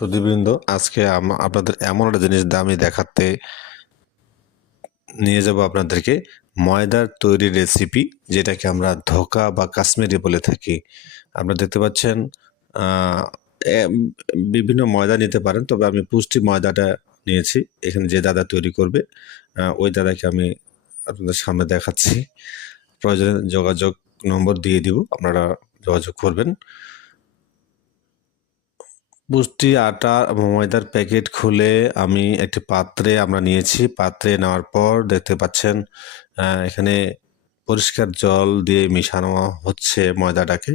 সুধীবৃন্দ, আজকে আপনাদের এমন একটা জিনিস আমি দেখাতে নিয়ে যাব আপনাদেরকে। ময়দার তৈরি রেসিপি, যেটাকে আমরা ধোকা বা কাশ্মীরি বলে থাকি। আপনারা দেখতে পাচ্ছেন বিভিন্ন ময়দা নিতে পারেন, তবে আমি পুষ্টি ময়দাটা নিয়েছি। এখানে যে দাদা তৈরি করবে ওই দাদাকে আমি আপনাদের সামনে দেখাচ্ছি। প্রয়োজনে যোগাযোগ নম্বর দিয়ে দিব, আপনারা যোগাযোগ করবেন। পুষ্টি আটা ময়দার প্যাকেট খুলে আমি একটি পাত্রে আমরা নিয়েছি। পাত্রে নেওয়ার পর দেখতে পাচ্ছেন এখানে পরিষ্কার জল দিয়ে মিশানো হচ্ছে ময়দাটাকে।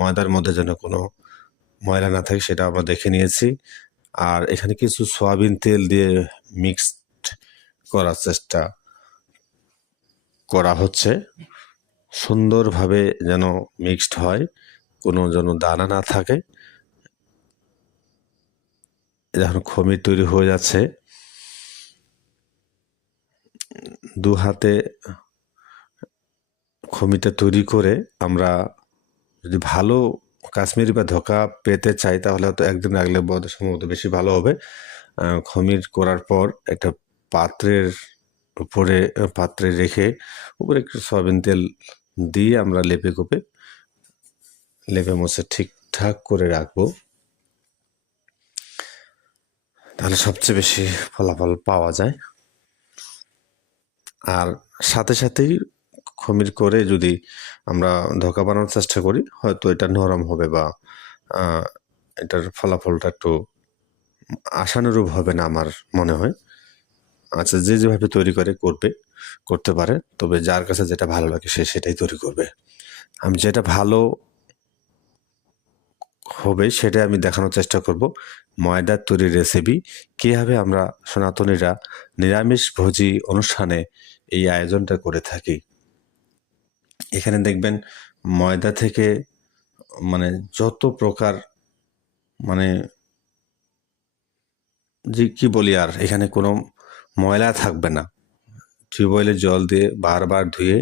ময়দার মধ্যে যেন কোনো ময়লা না থাকে সেটা আমরা দেখে নিয়েছি। আর এখানে কিছু সয়াবিন তেল দিয়ে মিক্সড করার চেষ্টা করা হচ্ছে, সুন্দরভাবে যেন মিক্সড হয়, কোনো যেন দানা না থাকে। এখন খমির তৈরি হয়ে যাচ্ছে। দু হাতে খমিটা তৈরি করে আমরা যদি ভালো কাশ্মীরি বা ধোকা পেতে চাই তাহলে হয়তো একদিন রাখলে সম্ভবত বেশি ভালো হবে। খমির করার পর একটা পাত্রে রেখে উপরে একটু সয়াবিন তেল দিয়ে আমরা লেপে মুছে ঠিকঠাক করে রাখবো, তাহলে সবচেয়ে বেশি ফলাফল পাওয়া যায়। আর সাথে সাথেই খমির করে যদি আমরা ধোকা বানানোর চেষ্টা করি, হয়তো এটা নরম হবে বা এটার ফলাফলটা একটু আশানুরূপ হবে না আমার মনে হয়। আচ্ছা, যে যেভাবে তৈরি করতে পারে, তবে যার কাছে যেটা ভালো লাগে সে সেটাই তৈরি করবে। আমি যেটা ভালো হবে সেটাই আমি দেখানোর চেষ্টা করব। ময়দার তৈরি রেসিপি কীভাবে আমরা সনাতনীরা নিরামিষভোজী অনুষ্ঠানে এই আয়োজনটা করে থাকি। এখানে দেখবেন ময়দা থেকে মানে যত প্রকার মানে যে কি বলি, আর এখানে কোনো ময়লা থাকবে না। টিউবওয়েলের জল দিয়ে বারবার ধুয়ে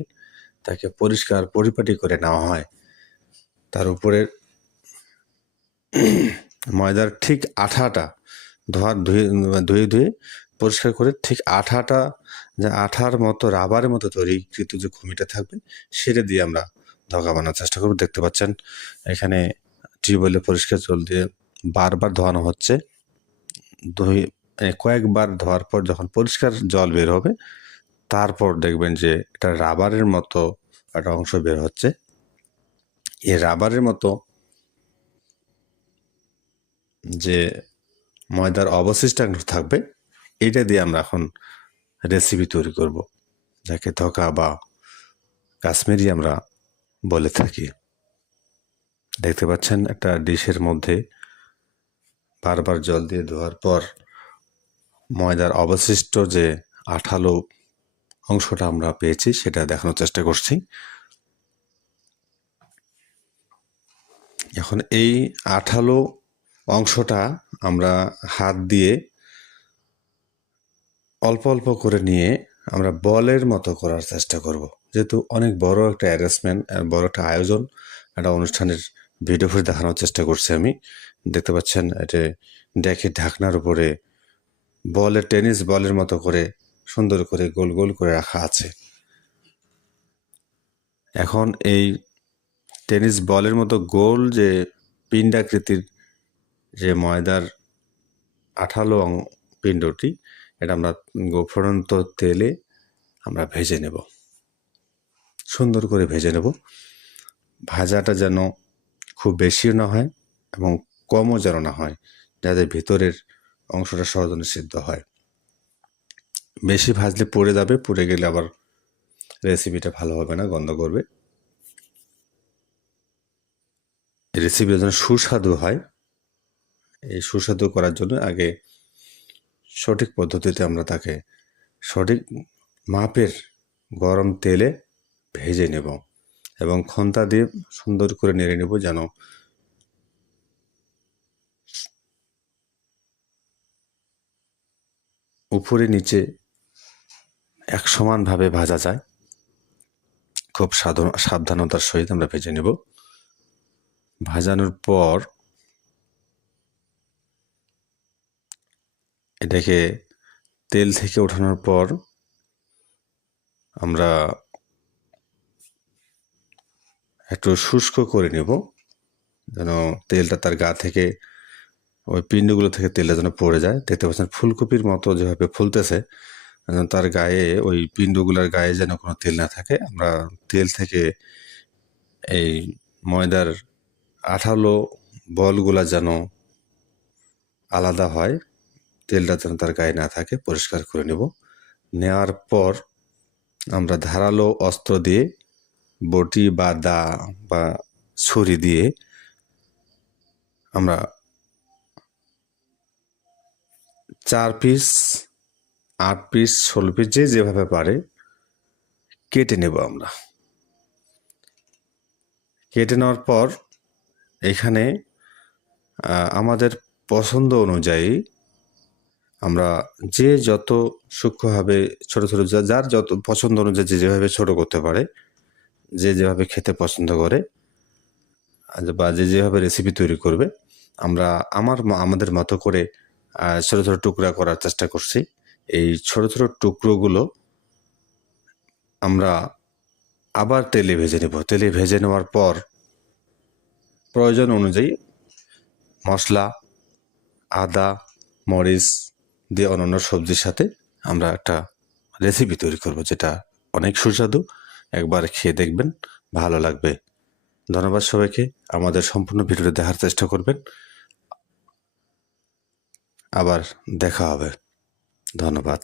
তাকে পরিষ্কার পরিপাটি করে নেওয়া হয়। তার উপরে ময়দার ঠিক আঠাটা ধুয়ে পরিষ্কার করে ঠিক আঠাটা, যে আঠার মতো রাবারের মতো তৈরিকৃত যে খমিটা থাকবে সেটা দিয়ে আমরা ধোকা বানানোর চেষ্টা করব। দেখতে পাচ্ছেন এখানে টিউবওয়েলে পরিষ্কার জল দিয়ে বারবার ধোয়ানো হচ্ছে। কয়েকবার ধোয়ার পর যখন পরিষ্কার জল বের হবে, তারপর দেখবেন যে এটা রাবারের মতো একটা অংশ বের হচ্ছে। এই রাবারের মতো যে ময়দার অবশিষ্টাংশ থাকবে, এটা দিয়ে আমরা এখন রেসিপি তৈরি করব, যাকে ধোকা বা কাশ্মীরি আমরা বলে থাকি। দেখতে পাচ্ছেন একটা ডিশের মধ্যে বারবার জল দিয়ে ধোয়ার পর ময়দার অবশিষ্ট যে আঠালো অংশটা আমরা পেয়েছি সেটা দেখানোর চেষ্টা করছি। এখন এই আঠালো অংশটা আমরা হাত দিয়ে অল্প অল্প করে নিয়ে আমরা বলের মতো করার চেষ্টা করব। যেহেতু অনেক বড় একটা অ্যারেঞ্জমেন্ট, বড় একটা আয়োজন, একটা অনুষ্ঠানের ভিডিও ফুটেজ দেখানোর চেষ্টা করছি আমি। দেখতে পাচ্ছেন এটা ডেকের ঢাকনার উপরে টেনিস বলের মতো করে সুন্দর করে গোল গোল করে রাখা আছে। এখন এই টেনিস বলের মতো গোল যে পিণ্ডাকৃতির যে ময়দার আঠালো পিণ্ডটি, এটা আমরা ফুটন্ত তেলে আমরা ভেজে নেব, সুন্দর করে ভেজে নেব। ভাজাটা যেন খুব বেশিও না হয় এবং কমও যেন না হয়, যাতে ভিতরের অংশটা সহজে সিদ্ধ হয়। বেশি ভাজলে পুড়ে যাবে, পুড়ে গেলে আবার রেসিপিটা ভালো হবে না, গন্ধ করবে। রেসিপি যেন সুস্বাদু হয়, এই সুস্বাদু করার জন্য আগে সঠিক পদ্ধতিতে আমরা তাকে সঠিক মাপের গরম তেলে ভেজে নেব এবং খন্তা দিয়ে সুন্দর করে নেড়ে নেব, যেন উপরে নিচে এক সমানভাবে ভাজা যায়। খুব সাবধানতার সহিত আমরা ভেজে নেব। ভাজানোর পর এটাকে তেল থেকে ওঠানোর পর আমরা একটু শুষ্ক করে নেব, যেন তেলটা তার গা থেকে, ওই পিণ্ডগুলো থেকে তেলটা যেন পড়ে যায়। দেখতে পাচ্ছেন ফুলকপির মতো যেভাবে ফুলতেছে, যেন তার গায়ে, ওই পিণ্ডগুলোর গায়ে যেন কোনো তেল না থাকে। আমরা তেল থেকে এই ময়দার আঠালো বলগুলা যেন আলাদা হয়, তেলটা যেন তার গায়ে না থাকে, পরিষ্কার করে নেব। নেওয়ার পর আমরা ধারালো অস্ত্র দিয়ে, বটি বা দা বা ছুরি দিয়ে আমরা 4 পিস, 8 পিস, 16 পিস, যে যেভাবে পারে কেটে নেব। আমরা কেটে নেওয়ার পর এখানে আমাদের পছন্দ অনুযায়ী আমরা যে যত সূক্ষ্মভাবে ছোট ছোট, যার যত পছন্দ অনুযায়ী যে যেভাবে ছোট করতে পারে, যে যেভাবে খেতে পছন্দ করে, বা যে যেভাবে রেসিপি তৈরি করবে, আমরা আমাদের মতো করে ছোট ছোট টুকরা করার চেষ্টা করছি। এই ছোট ছোট টুকরোগুলো আমরা আবার তেলে ভেজে নেব। তেলে ভেজে নেওয়ার পর প্রয়োজন অনুযায়ী মশলা, আদা, মরিচ দিয়ে অন্যান্য সবজির সাথে আমরা একটা রেসিপি তৈরি করব, যেটা অনেক সুস্বাদু। একবার খেয়ে দেখবেন, ভালো লাগবে। ধন্যবাদ সবাইকে। আমাদের সম্পূর্ণ ভিডিওটি দেখার চেষ্টা করবেন। আবার দেখা হবে। ধন্যবাদ।